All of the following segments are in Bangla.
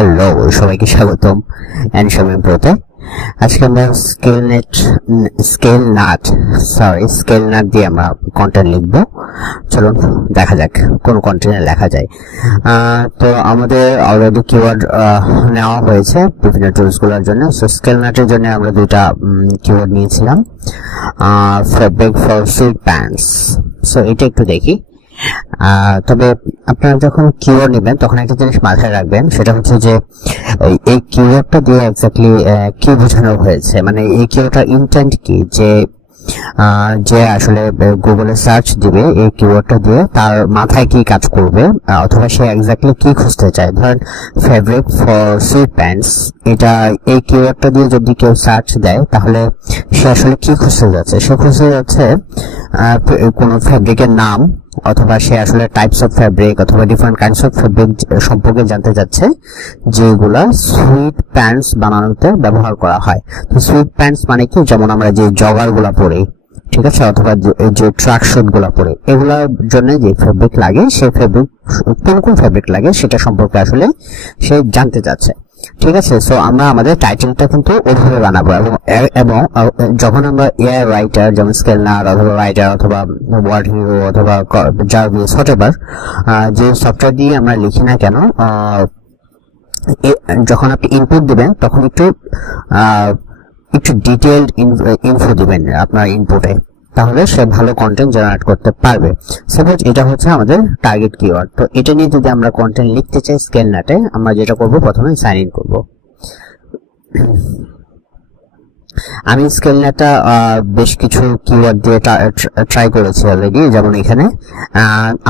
হ্যালো সবাইকে স্বাগতম অ্যানসময় প্রোতে। আজকে আমরা স্কেল নাট দিয়ে আমরা কন্টেন্ট লিখব। চলুন দেখা যাক কোন কন্টেন্টে লেখা যায়। তো আমাদের অলরেডি কিওয়ার্ড নেওয়া হয়েছে বিভিন্ন টুলসগুলোর জন্য। সো স্কেল নাটের জন্য আমরা দুইটা কিওয়ার্ড নিয়েছিলাম, fabric for sweat pants. So এটা একটু দেখি। তবে আপনারা যখন কিওয়ার্ড নেবেন তখন একটা জিনিস মাথায় রাখবেন, সেটা হচ্ছে যে এই কিওয়ার্ডটা দিয়ে এক্স্যাক্টলি কি বোঝানো হয়েছে, মানে এই কিওয়ার্ডটার ইন্টেন্ট কি, যে আসলে গুগলে সার্চ দিবে এই কিওয়ার্ডটা দিয়ে তার মাথায় কি কাজ করবে, অথবা সে এক্স্যাক্টলি কি খুঁজতে চায়। ধরেন ফেব্রিক ফর সুইট প্যান্টস, এটা এই কিওয়ার্ডটা দিয়ে যদি কেউ সার্চ দেয় তাহলে সে আসলে কি খুঁজতে যাচ্ছে। সে খুঁজতে যাচ্ছে কোনো ফেব্রিকের নাম, অথবা সে আসলে টাইপস অফ ফেব্রিক অথবা ডিফারেন্ট কাইন্ডস অফ ফেব্রিক সম্পর্কে জানতে যাচ্ছে, যেগুলা সুইট প্যান্টস বানানোতে ব্যবহার করা হয়। তো সুইট প্যান্টস মানে কি, যেমন আমরা যে জগার গুলা পরি, ঠিক আছে, অথবা যে ট্রাক শুট গুলা পরি, এগুলার জন্য যে ফেব্রিক লাগে, সেই ফেব্রিক কোন ফেব্রিক লাগে সেটা সম্পর্কে আসলে সে জানতে চাচ্ছে। ঠিক আছে, সো আমরা আমাদের টাইটেলটা কিন্তু ওইভাবে বানাবো, এবং যখন আমরা এআই রাইটার যেমন স্কেলনার অথবা রাইটার অথবা ওয়ার্ড হিরো অথবা জার্ভিস হোয়াটএভার যে সফটওয়্যার দিয়ে আমরা লিখি না কেন, যখন আপনি ইনপুট দিবেন তখন একটু ডিটেইলড ইনফো দিবেন আপনার ইনপুটে, তাহলে সে ভালো কন্টেন্ট জেনারেট করতে পারবে। সাপোজ এটা হচ্ছে আমাদের টার্গেট কিওয়ার্ড। তো এটা নিয়ে যদি আমরা কন্টেন্ট লিখতে চাই স্কেলনাটে, আমরা যেটা করব প্রথমে সাইন ইন করব। আমি স্কেলনাটটা বেশ কিছু কিওয়ার্ড দিয়ে ট্রাই করেছি অলরেডি, যেমন এখানে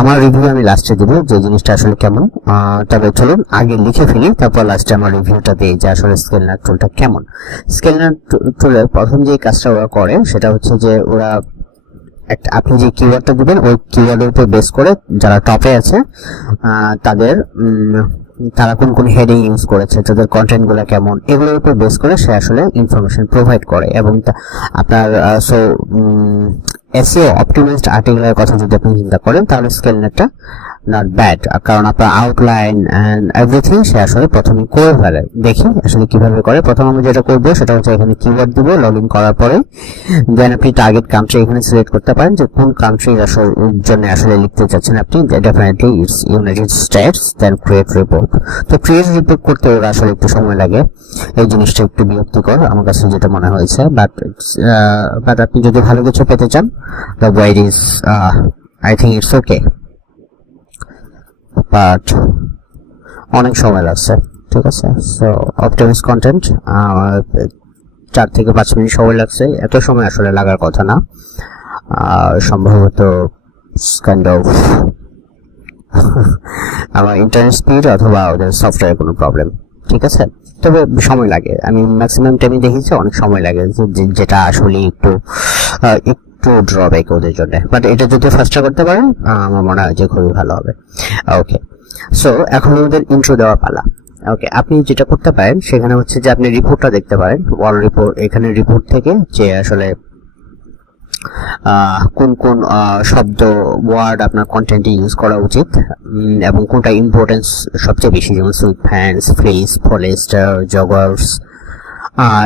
আমার রিভিউ আমি লাস্টে দিব যে জিনিসটা আসলে কেমন। তবে চলুন আগে লিখে ফেলি, তারপর লাস্টে আমার রিভিউটা দিই যে আসলে স্কেলনাট টুলটা কেমন। স্কেলনাট টুলের প্রথম যে কাজটা ওরা করে সেটা হচ্ছে যে ওরা আপনি যে কিওয়ার্ডটা দিবেন ওই কিওয়ার্ডের উপর বেস করে যারা টপে আছে তারা কোন হেডিং ইউজ করেছে, তাদের কন্টেন্ট গুলো কেমন, এগুলোর উপর বেস করে সে আসলে ইনফরমেশন প্রোভাইড করে। এবং আপনার এসইও অপটিমাইজড আর্টিকেলের কথা যদি আপনি চিন্তা করেন তাহলে স্কেলনাটটা নট ব্যাড, কারণ আপনার আউটলাইন এন্ড এভরিথিং সে আসলে প্রথমে করে ফেলে। দেখি আসলে কিভাবে করে। প্রথম আমি যেটা করবো সেটা হচ্ছে এখানে কিওয়ার্ড দিব, লগ ইন করার পরে দেন আপনি টার্গেট কান্ট্রি এখানে সিলেক্ট করতে পারেন যে কোন কান্ট্রির জন্য আসলে লিখতে চাচ্ছেন আপনি। Definitely it's United States. Then create report. তো ক্রিয়েট রিপোর্ট করতে ওরা আসলে একটু সময় লাগে, এই জিনিসটা একটু বিরক্তিকর আমার কাছে যেটা মনে হয়েছে। বাট আপনি যদি ভালো কিছু পেতে চান, the wait is I think it's okay, but অনেক সময় লাগছে। ঠিক আছে, সো অপটিমাইজ কন্টেন্ট 4 থেকে 5 মিনিট সময় লাগছে। এত সময় আসলে লাগার কথা না, সম্ভবত কাইন্ড অফ আমার ইন্টারনেট স্পিড অথবা ওদের সফটওয়্যার কোনো প্রবলেম। ঠিক আছে, তবে সময় লাগে। আমি ম্যাক্সিমাম টাইমে দেখেছি অনেক সময় লাগে, যেটা আসলে একটু ড্রব্যাক ওদের জন্য। বাট এটা যদি ফাস্টার করতে পারেন আমার মনে হয় যে খুবই ভালো হবে। ওকে, সো এখন আমাদের ইন্ট্রো দেওয়া পালা। ওকে, আপনি যেটা করতে পারেন সেখানে হচ্ছে যে আপনি রিপোর্টটা দেখতে পারেন, ওয়াল রিপোর্ট। এখানে রিপোর্ট থেকে যে আসলে কোন শব্দ ওয়ার্ড আপনার কন্টেন্টে ইউজ করা উচিত এবং কোনটা ইম্পর্টেন্স সবচেয়ে বেশি, যেমন sweet pants, fleece, polyester, joggers,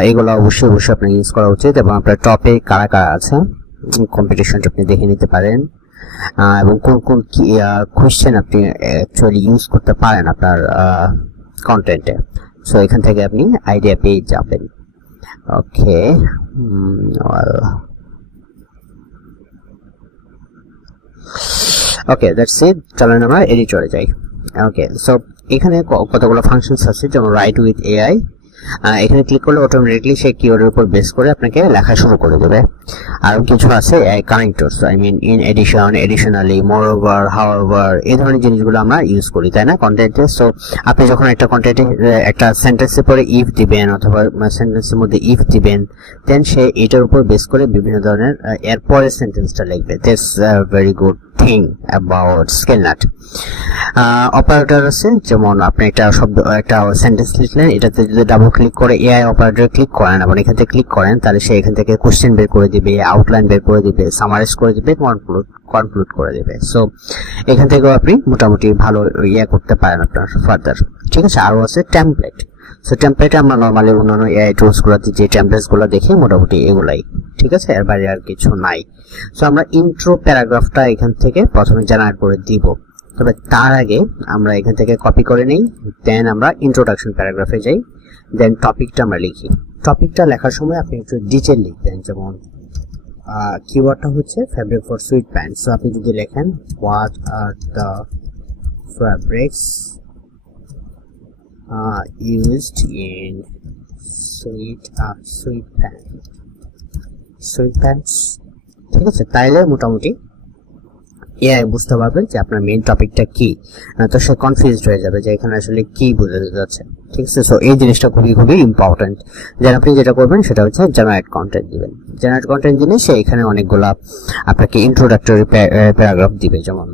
এগুলো অবশ্যই আপনার ইউজ করা উচিত। এবং আপনার টপে কারা কারা আছে কম্পিটিশনটা আপনি দেখে নিতে পারেন, এবং কোন কোয়েশ্চেন আপনি অ্যাকচুয়ালি ইউজ করতে পারেন আপনার কন্টেন্টে। সো এখান থেকে আপনি আইডিয়া পেয়ে যাবেন। ওকে, ওকে দ্যাটস ইট। চলেন আমরা এডিটরে যাই। ওকে, সো এখানে কতগুলো ফাংশনস আছে, যেমন রাইট উইথ এআই। এখানে ক্লিক করলে অটোমেটিকলি সেই কিওয়ার্ডের উপর বেস করে আপনাকে লেখা শুরু করে দেবে। আর কিছু আছে connectors, I mean in addition, additionally, moreover, however, এই ধরনের জিনিসগুলো আমরা ইউজ করি, তাই না, কন্টেন্টে। সো আপনি যখন একটা কন্টেন্টে একটা সেন্টেন্সের পরে ইফ দিবেন অথবা সেন্টেন্সের মধ্যে ইফ দিবেন, দেন সে এটার উপর বেস করে বিভিন্ন ধরনের এরপরের সেন্টেন্সটা লিখবে। That's very good thing about Scalenut. Operator আছে, যেমন আপনি একটা সেন্টেন্স লিখলেন, এটাতে যদি ডাবল ক্লিক করে এআই অপারেটর ক্লিক করেন এবং এখান থেকে ক্লিক করেন, তাহলে সে এখান থেকে কোশ্চেন বের করে দিবে, আউটলাইন বের করে দিবে, সামারাইজ করে দিবে, কনক্লুড করে দিবে। সো এখান থেকেও আপনি মোটামুটি ভালো করতে পারেন আপনার ফার্দার। ঠিক আছে, আরো আছে টেমপ্লেট। সো টেমপ্লেটে আমরা নর্মালি অন্যান্য এআই টুলস গুলোতে যে টেমপ্লেটস গুলো দেখি মোটামুটি এগুলাই। ঠিক আছে, এর বাইরে আর কিছু নাই। সো আমরা ইন্ট্রো প্যারাগ্রাফটা এখান থেকে প্রথমে জেনারেট করে দিব, তবে তার আগে আমরা এখান থেকে কপি করে নেই, দেন আমরা ইন্ট্রোডাকশন প্যারাগ্রাফে যাই, দেন টপিকটা আমরা লিখি। টপিকটা লেখার সময় আপনি একটু ডিটেল লিখবেন, যেমন কিওয়ার্ডটা হচ্ছে fabric for sweat pants. So আপনি যদি লেখেন what are the fabrics used in sweet pants, ঠিক আছে, তাইলে মোটামুটি এআই বুঝতে পারবে যে আপনার মেইন টপিকটা কি, তো সে কনফিউজড হয়ে যাবে যে এখানে আসলে কি বোঝাতে যাচ্ছে। ঠিক আছে, সো এই জিনিসটা খুবই খুবই ইম্পর্টেন্ট। যেন আপনি যেটা করবেন সেটা হচ্ছে জেনারেট কন্টেন্ট দিবেন। জেনারেট কন্টেন্ট দিলে সে এখানে অনেকগুলা আপনাকে ইন্ট্রোডাক্টরি প্যারাগ্রাফ দিবে, যেমন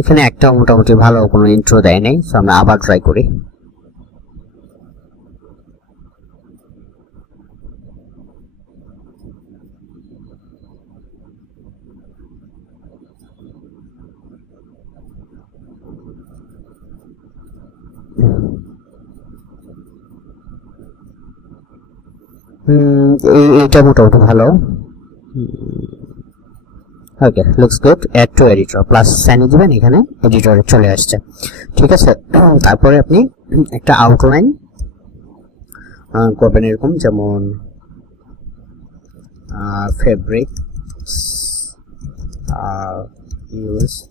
এখানে একটা মোটামুটি ভালো কোনো ইন্ট্রো দেয় নাই। সো আমরা আবার ট্রাই করি। এইটা মোটামুটি ভালো। Okay, looks good. Add to editor plus sign দিবেন, এখানে এডিটরে চলে আসছে। ঠিক আছে, তারপরে আপনি একটা আউটলাইন করবেন এরকম, যেমন fabrics used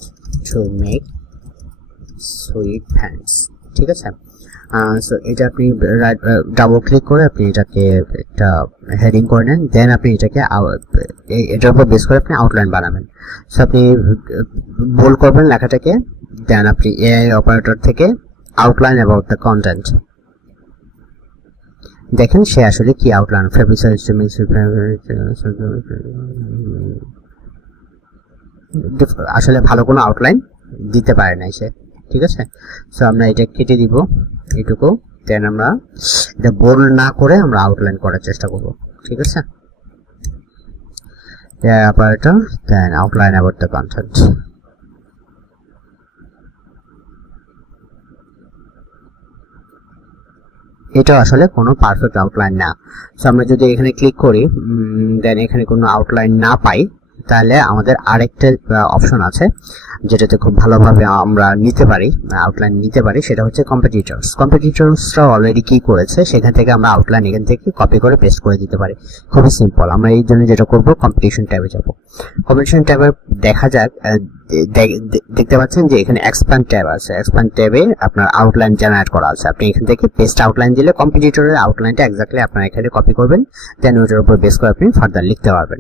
to make sweet pants. ঠিক আছে, সো এটা আপনি ডাবল ক্লিক করে আপনি এটাকে একটা হেডিং করে নেন, দেন আপনি এটাকে এটার উপর বেস করে আপনি আউটলাইন বানাবেন। সো আপনি বোল্ড করবেন লেখাটাকে, দেন আপনি এআই অপারেটর থেকে আউটলাইন অ্যাবাউট দ্য কন্টেন্ট, দেখেন সে আসলে কি আউটলাইন। ফেব্রিক আসলে ভালো কোনো আউটলাইন দিতে পারে না সে। ঠিক আছে, সো আমরা এটা কেটে দিব এইটুকু, দেন আমরা এটা বোল্ড না করে আমরা আউটলাইন করার চেষ্টা করব। ঠিক আছে, operator then outline about the content. এটা আসলে কোনো পারফেক্ট আউটলাইন না। সো আমরা যদি এখানে ক্লিক করি, দেন এখানে কোনো আউটলাইন না পাই, তাহলে আমাদের আরেকটা অপশন আছে যেটাতে খুব ভালোভাবে আমরা নিতে পারি, আউটলাইন নিতে পারি, সেটা হচ্ছে কম্পিটিটরসরা অলরেডি কি করেছে সেখান থেকে আমরা আউটলাইন এখান থেকে কপি করে পেস্ট করে দিতে পারি। খুবই সিম্পল। আমরা এই জন্য যেটা করব, কম্পিটিশন ট্যাবে যাব। কম্পিটিশন ট্যাবে দেখা যাক, দেখতে পাচ্ছেন যে এখানে এক্সপ্যান্ড ট্যাব আছে। এক্সপ্যান্ড ট্যাবে আপনার আউটলাইন জেনারেট করা আছে। আপনি এখান থেকে পেস্ট আউটলাইন দিলে কম্পিটিটরের আউটলাইনটা এক্স্যাক্টলি আপনার এখানে কপি করবেন, দেন ওটার উপর বেস করে আপনি ফার্দার লিখতে পারবেন।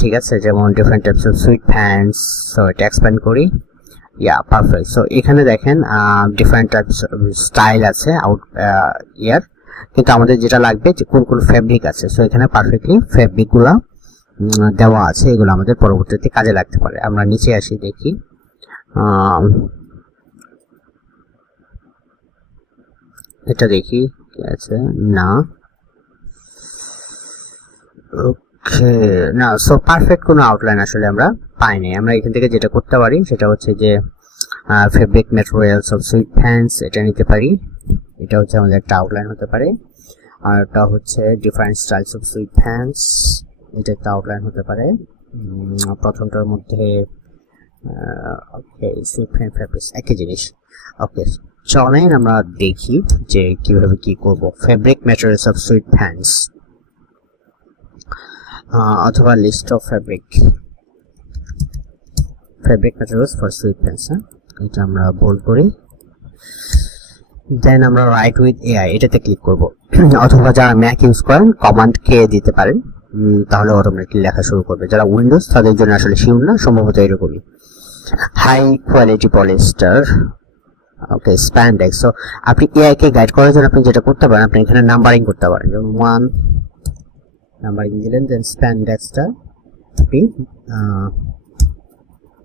ঠিক আছে, যেমন different types of sweat pants. So এটা এক্সপ্যান্ড করি, পারফেক্ট। সো এখানে দেখেন ডিফারেন্ট টাইপস স্টাইল আছে কিন্তু আমাদের যেটা লাগবে যে কোন কোন ফেব্রিক আছে। সো এখানে পারফেক্টলি ফেব্রিকগুলো দেওয়া আছে, এগুলো আমাদের পরবর্তীতে কাজে লাগতে পারে। আমরা নিচে আসি, দেখি এটা দেখি কি আছে না। ওকে, না, সো পারফেক্ট কোনো আউটলাইন আসলে আমরা পাইনি। আমরা এখান থেকে যেটা করতে পারি সেটা হচ্ছে যে fabric materials of sweat pants, এটা নিতে পারি। এটা হচ্ছে আমাদের একটা আউটলাইন হতে পারে। আর এটা হচ্ছে different styles of sweat pants, এটা একটা আউটলাইন হতে পারে। প্রথমটার মধ্যে ওকে, সুইট প্যান্ট ফেব্রিক্স একই জিনিস। ওকে, চলেন আমরা দেখি যে কিভাবে কি করব। Fabric materials of sweat pants অথবা list of fabric materials for sweat pants. এটা আমরা বোল্ড করি, দেন আমরা রাইট উইথ এআই এটাতে ক্লিক করব। অথবা যারা ম্যাক ইউজ করেন কমান্ড কে দিতে পারেন, তাহলে অটোমেটিকলি লেখা শুরু করবে। যারা উইন্ডোজ তাদের জন্য আসলে শিওর না, সম্ভবত এরকমই। হাই কোয়ালিটি পলিস্টার ওকে, স্প্যান্ডেক্স। সো আপনি এআই কে গাইড করার জন্য আপনি যেটা করতে পারেন, আপনি এখানে নাম্বারিং করতে পারেন, যেমন 1 নাম্বারিং দিলেন, দেন স্প্যান্ডেক্সটা আপনি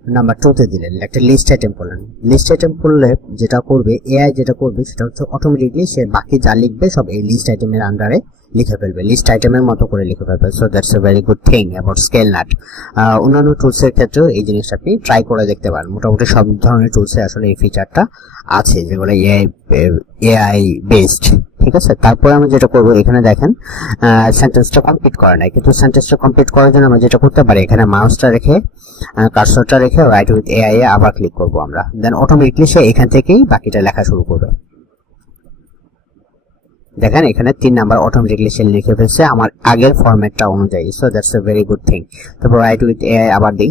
নাম্বার 2 তে দিলেন, একটা লিস্ট আইটেম করলেন। লিস্ট আইটেম করলে যেটা করবে এআই, যেটা করবে সেটা হচ্ছে অটোমেটিকলি সে বাকি যা লিখবে সব এই লিস্ট আইটেমের আন্ডারে লিখে ফেলবে, লিস্ট আইটেমের মতো করে লিখে ফেলবে। So that's a very good thing about Scalenut. অন্যান্য টুলসের ক্ষেত্রেও এই জিনিসটা আপনি ট্রাই করে দেখতে পারেন। মোটামুটি সব ধরনের টুলসে আসলে এই ফিচারটা আছে, যেগুলো এআই বেসড। ঠিক আছে, তারপরে আমরা যেটা করবো, এখানে দেখেন সেন্টেন্সটা কমপ্লিট করে নাই, কিন্তু সেন্টেন্সটা কমপ্লিট করার জন্য আমরা যেটা করতে পারি, এখানে মাউসটা রেখে কার্সরটা রেখে রাইট উইথ এআই এ আবার ক্লিক করবো আমরা, দেন অটোমেটিকলি সে এখান থেকেই বাকিটা লেখা শুরু করবে। দেখেন এখানে 3 নাম্বার অটোমেটিকলি সে লিখে ফেলছে আমার আগের ফরম্যাটটা অনুযায়ী। So that's a very good thing. তারপর রাইট উইথ এআই আবার দিই।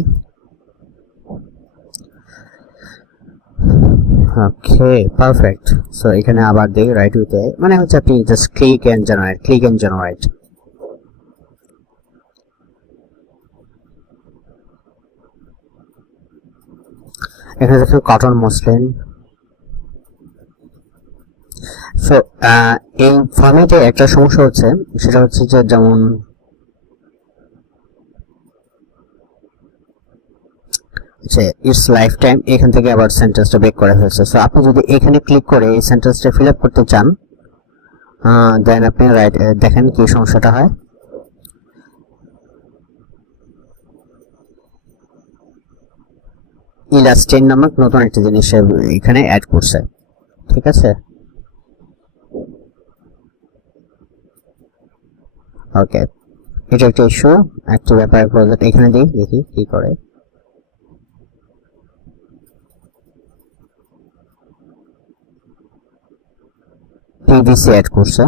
ওকে, পারফেক্ট। সো এখানে আবার দিই রাইট উইথ এআই, মানে হচ্ছে আপনি জাস্ট ক্লিক এন্ড জেনারেট। এখানে দেখেন কটন মসলিন। সো এই ফরম্যাটে একটা সমস্যা হচ্ছে, সেটা হচ্ছে যে যেমন ইটস লাইফ টাইম, এখান থেকে আবার সেন্টেন্সটা ব্রেক করে ফেলছে। সো আপনি যদি এখানে ক্লিক করে এই সেন্টেন্সটা ফিল আপ করতে চান, দেন আপনি রাইট দেখেন কি সমস্যাটা হয়। ইলাস্টেন নামক নতুন একটা জিনিস এখানে অ্যাড করছে। ঠিক আছে, ওকে, এটা একটা ইস্যু, একটা ব্যাপার। এখানে দিই, দেখি কি করে। পিভিসি অ্যাড করছে।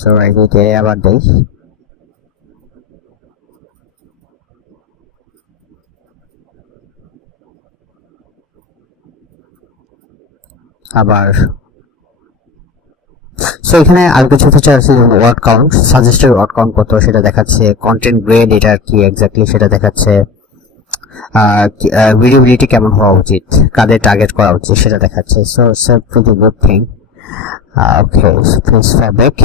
সো রাইট উইথ এআই আবার দেই। আবার সো এখানে আর কিছু ফিচার আছে, যেমন word count, suggested word count কত সেটা দেখাচ্ছে, কন্টেন্ট গ্রেড এটা কি এক্স্যাক্টলি সেটা দেখাচ্ছে, রিডেবিলিটি কেমন হওয়া উচিত, কাদের টার্গেট করা উচিত সেটা দেখাচ্ছে। So it's pretty good thing. Okay, face fabric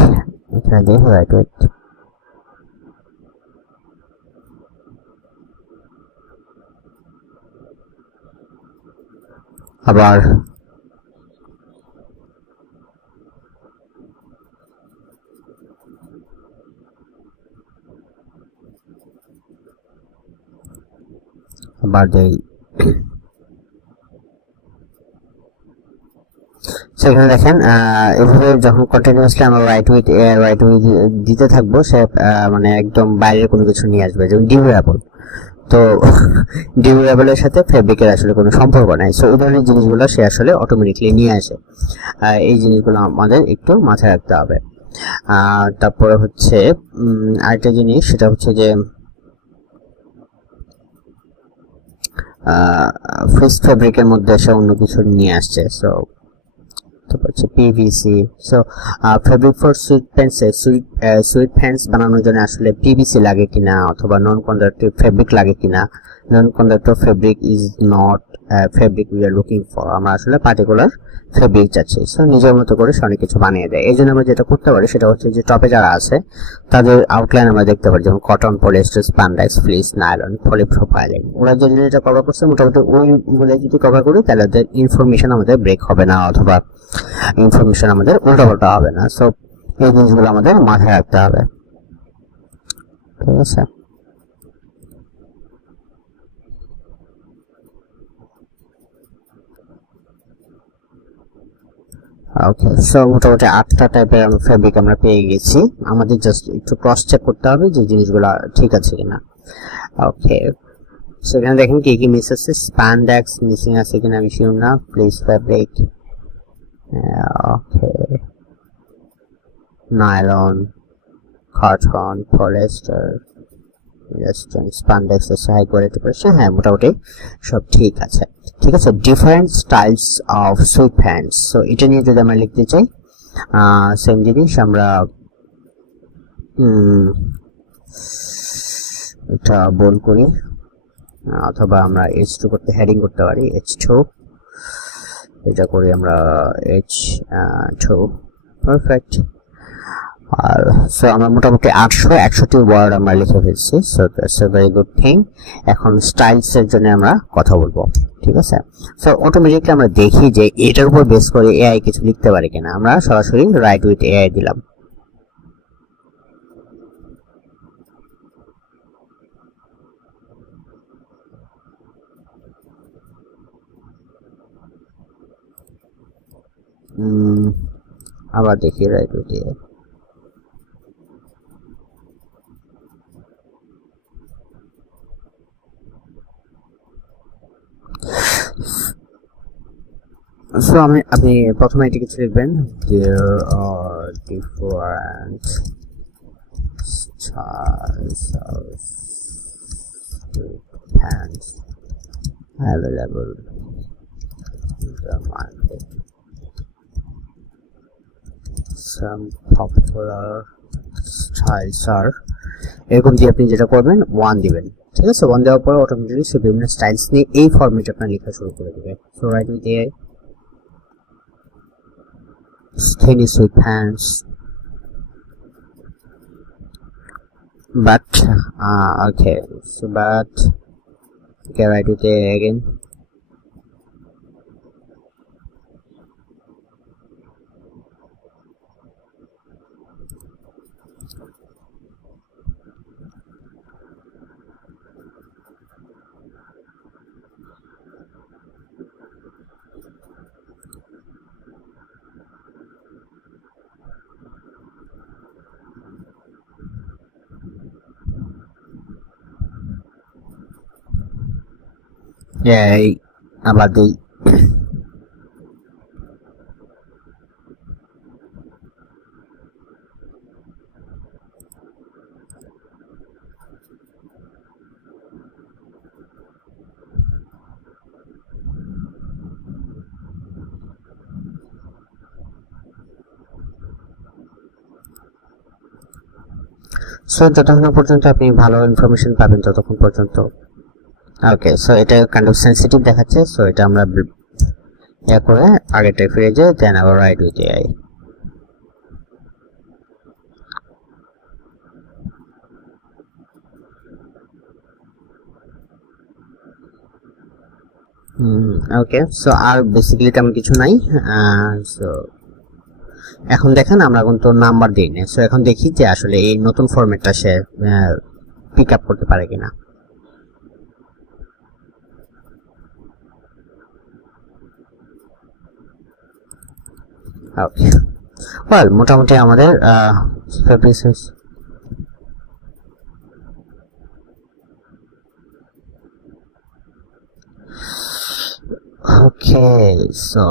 এখানে দিই রাইট উইথ। আবার দেই। সেখানে দেখেন এভাবে যখন কন্টিনিউয়াসলি আমরা রাইট উইথ দিতে থাকবো, সে মানে একদম বাইরের কোনো কিছু নিয়ে আসবে, যেমন ডিউরেবল। তো ডিউরেবলের সাথে ফেব্রিকের আসলে কোনো সম্পর্ক নাই। সো এই ধরনের জিনিসগুলো সে আসলে অটোমেটিকলি নিয়ে আসে। এই জিনিসগুলো আমাদের একটু মাথায় রাখতে হবে। তারপরে হচ্ছে আরেকটা জিনিস, সেটা হচ্ছে যে ফ্রিজ ফেব্রিকের মধ্যে সে অন্য কিছু নিয়ে আসছে। সো তারপর হচ্ছে PVC. So fabric for sweat pants, sweet pants বানানোর জন্য আসলে পিভিসি লাগে কিনা, অথবা নন কন্ডাক্টিভ ফেব্রিক লাগে কিনা। Non conductive fabric is not fabric we are looking for, আমরা আসলে পার্টিকুলার ফেব্রিক চাচ্ছি। সো নিজের মতো করে অনেক কিছু বানিয়ে দেয়। এই জন্য আমরা যেটা করতে পারি সেটা হচ্ছে যে টপে যারা আছে তাদের আউটলাইন আমরা দেখতে পারি, যেমন cotton, polyester, spandex, fleece, nylon, polypropylene. ওরা যে জিনিসটা কভার করছে মোটামুটি ওইগুলো যদি কভার করি তাহলে ওদের ইনফরমেশন আমাদের ব্রেক হবে না, অথবা ইনফরমেশন আমাদের উল্টাপাল্টা হবে না। সো এই জিনিসগুলো আমাদের মাথায় রাখতে হবে। ঠিক আছে, ওকে। সো মোটামুটি 8টা টাইপের ফেব্রিক আমরা পেয়ে গেছি। আমাদের জাস্ট একটু ক্রস চেক করতে হবে যে জিনিসগুলো ঠিক আছে কিনা। ওকে, সো এখানে দেখেন কি কি মিস আছে। স্প্যান্ডেক্স মিসিং আছে কিনা আমি শিওর না। Please fabric, okay, nylon, cotton, polyester, spandex আছে, হাই কোয়ালিটি পলিয়েস্টার। হ্যাঁ, মোটামুটি সব ঠিক আছে। ঠিক আছে, different styles of sweat pants. So এটা নিয়ে যদি আমরা লিখতে চাই, সেম জিনিস আমরা এটা বোল্ড করি, অথবা আমরা H2 করতে হেডিং করতে পারি, H2। এটা করি আমরা H2 পারফেক্ট। আর সো আমরা মোটামুটি 861টি ওয়ার্ড আমরা লিখে ফেলছি, so that's a very good thing. এখন স্টাইলস এর জন্য আমরা কথা বলবো, ঠিক আছে। সো অটোমেটিকলি আমরা দেখি যে এটার উপর বেস করে এআই কিছু লিখতে পারে কিনা। আমরা সরাসরি রাইট উইথ এআই দিলাম। আবার দেখি রাইট উইথ এআই। সো আপনি প্রথমে এটি কিছু লিখবেন, there are different styles of pants available in the market. Some popular styles are, এরকম দিয়ে আপনি যেটা করবেন 1 দিবেন, ঠিক আছে। 1 দেওয়ার পর অটোমেটিক্যালি সে বিভিন্ন স্টাইলস নিয়ে এই ফরম্যাটে আপনার লেখা শুরু করে দেবে। So right with AI, skinny sweet pants, but okay, so but okay, right with A again. Yeah, about the so যতক্ষণ পর্যন্ত আপনি ভালো ইনফরমেশন পাবেন ততক্ষণ পর্যন্ত। ওকে, সো এটা কাইন্ড অফ সেনসিটিভ দেখাচ্ছে, সো এটা আমরা ইয়া করে আগেরটায় ফিরে যাই, দেন আবার write with AI. Okay, so আর বেসিক্যালি তেমন কিছু নাই। সো এখন দেখেন আমরা কিন্তু নাম্বার দিই না, সো এখন দেখি যে আসলে এই নতুন ফরম্যাটটা সে পিক আপ করতে পারে কিনা। ওকে, ওয়েল মোটামুটি আমাদের ওকে, সো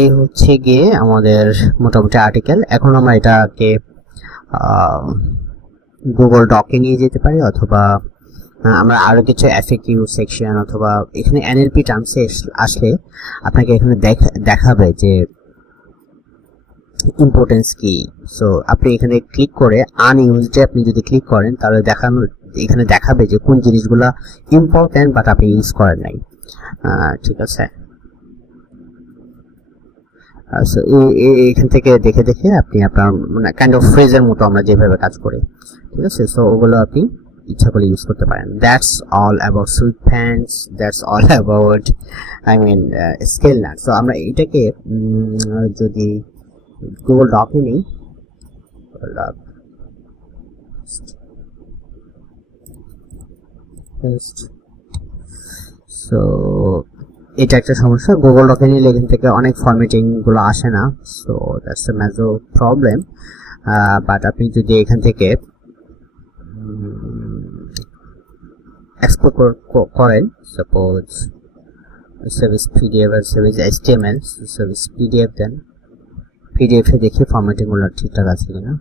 এই হচ্ছে গিয়ে আমাদের মোটামুটি আর্টিকেল। এখন আমরা এটাকে গুগল ডকে নিয়ে যেতে পারি, অথবা আমরা আরো কিছু এফএকিউ সেকশন, অথবা এখানে এনএলপি টার্মসে আসলে আপনাকে এখানে দেখাবে যে ইম্পর্টেন্স কি। সো আপনি এখানে ক্লিক করে আনইউজডে আপনি যদি ক্লিক করেন তাহলে এখানে দেখাবে যে কোন জিনিসগুলো ইম্পর্টেন্ট বাট আপনি ইউজ করেন নাই, ঠিক আছে। সো এখান থেকে দেখে দেখে আপনি আপনার মানে কাইন্ড অফ ফ্রেজের মতো আমরা যেভাবে কাজ করি, ঠিক আছে। সো ওগুলো আপনি ইচ্ছা করে ইউজ করতে পারেন। That's all about sweet pants, that's all about scale nut. So আমরা এটাকে যদি গুগল ডকে নেই, সো এটা একটা সমস্যা, গুগল ডকে নিলে এখান থেকে অনেক ফরম্যাটিং গুলো আসে না, so that's a major problem. But আপনি যদি এখান থেকে এক্সপোর্ট করেন, সাপোজ সার্ভিস পিডিএফ আর সার্ভিস এইচটিএমএল, সার্ভিস পিডিএফ, দেন পিডিএফ এ দেখি ফরম্যাটিং গুলো ঠিকঠাক আছে কিনা।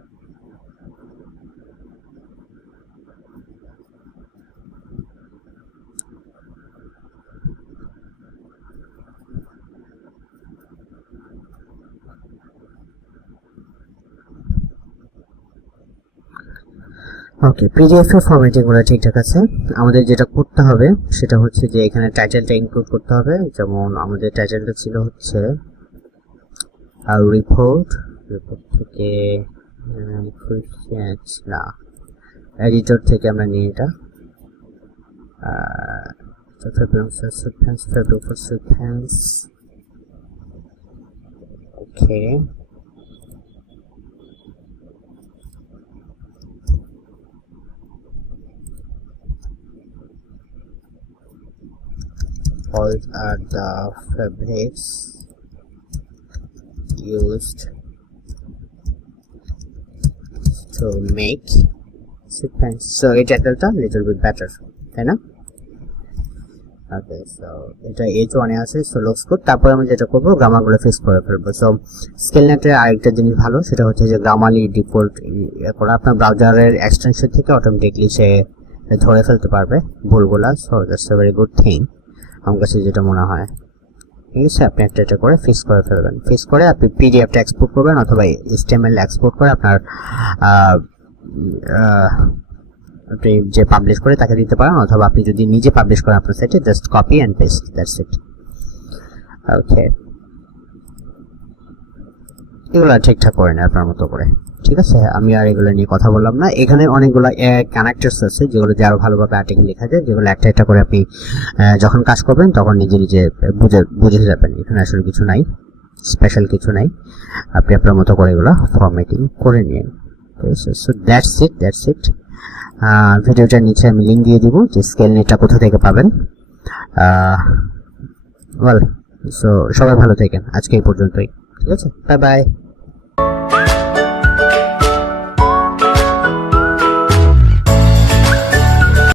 ওকে, পিডিএফ এর ফরম্যাটিং গুলো ঠিকঠাক আছে। আমাদের যেটা করতে হবে সেটা হচ্ছে যে এখানে টাইটেলটা ইনক্লুড করতে হবে। যেমন আমাদের টাইটেলটা ছিল হচ্ছে রিপোর্ট থেকে না, এডিটর থেকে আমরা নিই এটা। ওকে, what are the fabrics used to make sequence? So এই টাইটেলটা little bit better, তাই না? ওকে, সো এটা H1 এ আছে, সো লুকস গুড। তারপর আমরা যেটা করব, গ্রামারগুলো ফিক্স করে ফেলবো। সো স্কেলনেটের আরেকটা জিনিস ভালো, সেটা হচ্ছে যে গ্রামারলি ডিফল্ট করা আপনার ব্রাউজারের এক্সটেনশন থেকে অটোমেটিকলি সে ধরে ফেলতে পারবে ভুলগুলা। So that's a very good thing আমার কাছে যেটা মনে হয়। ঠিক আছে, আপনি একটা এটা করে ফিক্স করে ফেলবেন। ফিক্স করে আপনি পিডিএফটা এক্সপোর্ট করবেন অথবা HTML এক্সপোর্ট করে আপনার আপনি যে পাবলিশ করে তাকে দিতে পারেন, অথবা আপনি যদি নিজে পাবলিশ করেন আপনার সাইটে, just copy and paste, that's it. Okay, এগুলো ঠিকঠাক করে নেন আপনার মতো করে। ঠিক আছে, আমি আর এগুলো নিয়ে কথা বললাম না। এখানে অনেকগুলো কানেক্টরস আছে যেগুলো দিয়ে আরো ভালোভাবে আর্টিকেল লেখা যায়, যেগুলো একটা একটা করে আপনি যখন কাজ করবেন তখন নিজে নিজে বুঝে যাবেন। এখানে আসলে কিছু নাই, স্পেশাল কিছু নাই, আপনি আপনার মতো করে এগুলো ফরম্যাটিং করে নিন। ঠিক আছে, সো দ্যাটস ইট। ভিডিওটার নিচে আমি লিঙ্ক দিয়ে দিব যে স্কেলনেটটা কোথা থেকে পাবেন। ওয়েল, সো সবাই ভালো থাকেন, আজকে এই পর্যন্তই। ঠিক আছে, বাই বাই।